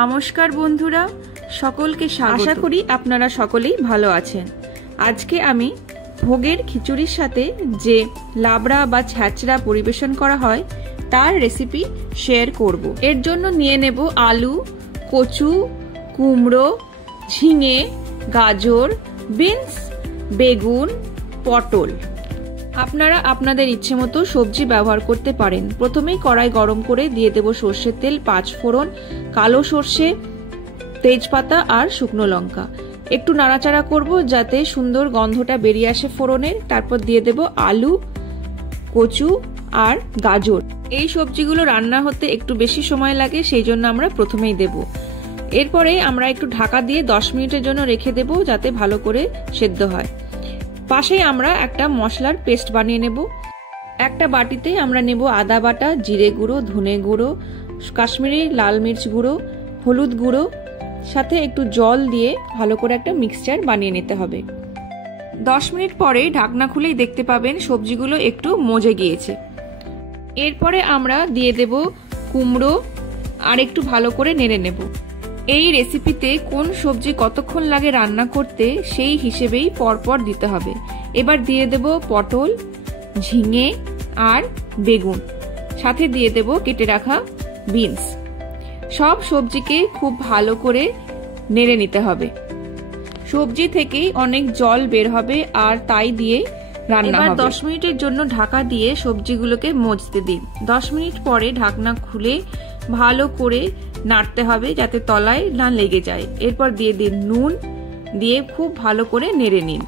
নমস্কার বন্ধুরা, সকলকে স্বাগত। আশা করি আপনারা সকলেই ভালো আছেন। আজকে আমি ভোগের খিচুড়ির সাথে যে লাবড়া বা ছ্যাঁচড়া পরিবেশন করা হয় তার রেসিপি শেয়ার করব। এর জন্য নিয়ে নেব আলু, কচু, কুমড়ো, ঝিঙে, গাজর, বিনস, বেগুন, পটল। আপনারা আপনাদের ইচ্ছে মতো সবজি ব্যবহার করতে পারেন। প্রথমেই কড়াই গরম করে দিয়ে দেব সর্ষের তেল, 5 ফোড়ন, কালো সর্ষে, তেজপাতা আর শুকনো লঙ্কা। একটু নাড়াচাড়া করব যাতে সুন্দর গন্ধটা বেরিয়ে আসে ফোড়নের। তারপর দিয়ে দেব আলু, কচু আর গাজর। এই সবজিগুলো রান্না হতে একটু বেশি সময় লাগে, সেই জন্য আমরা প্রথমেই দেব। এরপরে আমরা একটু ঢাকা দিয়ে 10 মিনিটের জন্য রেখে দেব যাতে ভালো করে সেদ্ধ হয়। পাশেই আমরা একটা মশলার পেস্ট বানিয়ে নেব। একটা বাটিতে আমরা নেব আদা বাটা, জিরে গুঁড়ো, ধনে গুঁড়ো, কাশ্মীরি লাল মির্চ গুঁড়ো, হলুদ গুঁড়ো, সাথে একটু জল দিয়ে ভালো করে একটা মিক্সচার বানিয়ে নিতে হবে। 10 মিনিট পরে ঢাকনা খুলেই দেখতে পাবেন সবজিগুলো একটু মজে গিয়েছে। এরপরে আমরা দিয়ে দেব কুমড়ো আর একটু ভালো করে নেড়ে নেব। এই রেসিপিতে কোন সবজি কতক্ষণ লাগে রান্না করতে সেই হিসেবেই পরপর দিতে হবে। এবার দিয়ে দেব পটল, ঝিঙে আর বেগুন, সাথে দিয়ে দেব কেটে রাখা বিনস। সব সবজিকে খুব ভালো করে নেড়ে নিতে হবে। সবজি থেকেই অনেক জল বের হবে আর তাই দিয়ে রান্না হবে। 10 মিনিটের জন্য ঢাকা দিয়ে সবজিগুলোকে মজতে দিন। 10 মিনিট পরে ঢাকনা খুলে ভালো করে নাড়তে হবে যাতে তলায় না লেগে যায়। এরপর দিয়ে দিন নুন, দিয়ে খুব ভালো করে নেড়ে নিন।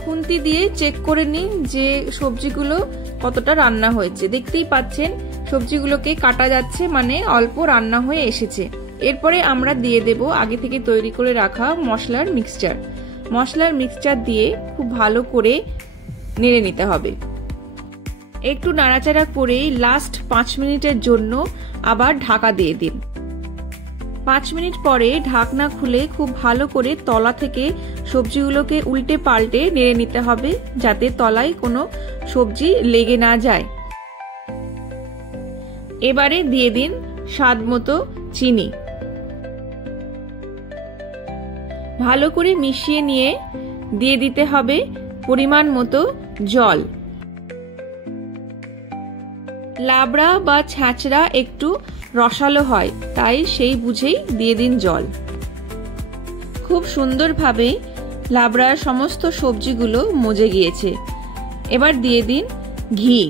খুন্তি দিয়ে চেক করে নিন যে সবজিগুলো কতটা রান্না হয়েছে। দেখতেই পাচ্ছেন সবজিগুলোকে কাটা যাচ্ছে, মানে অল্প রান্না হয়ে এসেছে। এরপরে আমরা দিয়ে দেব আগে থেকে তৈরি করে রাখা মশলার মিক্সচার। মশলার মিক্সচার দিয়ে খুব ভালো করে নেড়ে নিতে হবে। একটু নাড়াচাড়া করে লাস্ট 5 মিনিটের জন্য আবার ঢাকা দিয়ে দিন। 5 মিনিট পরে ঢাকনা খুলে খুব ভালো করে তলা থেকে সবজিগুলোকে উল্টে পাল্টে নেড়ে নিতে হবে যাতে তলায় কোনো সবজি লেগে না যায়। এবারে দিয়ে দিন স্বাদ মতো চিনি। ভালো করে মিশিয়ে নিয়ে দিয়ে দিতে হবে পরিমাণ মতো জল। লাবড়া বা ছ্যাঁচড়া একটু রসালো হয়, তাই সেই বুঝেই দিয়ে দিন জল। খুব সুন্দরভাবে লাবড়ার সমস্ত সবজিগুলো মজে গিয়েছে। এবার দিয়ে দিন ঘি।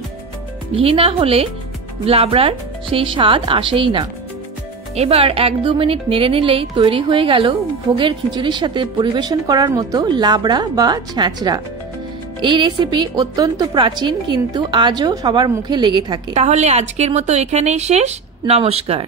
ঘি না হলে লাবড়ার সেই স্বাদ আসেই না। এবার 1-2 মিনিট নেড়ে নিলেই তৈরি হয়ে গেল ভোগের খিচুড়ির সাথে পরিবেশন করার মতো লাবড়া বা ছ্যাঁচড়া। এই রেসিপি অত্যন্ত প্রাচীন, কিন্তু আজও সবার মুখে লেগে থাকে। তাহলে আজকের মতো এখানেই শেষ। নমস্কার।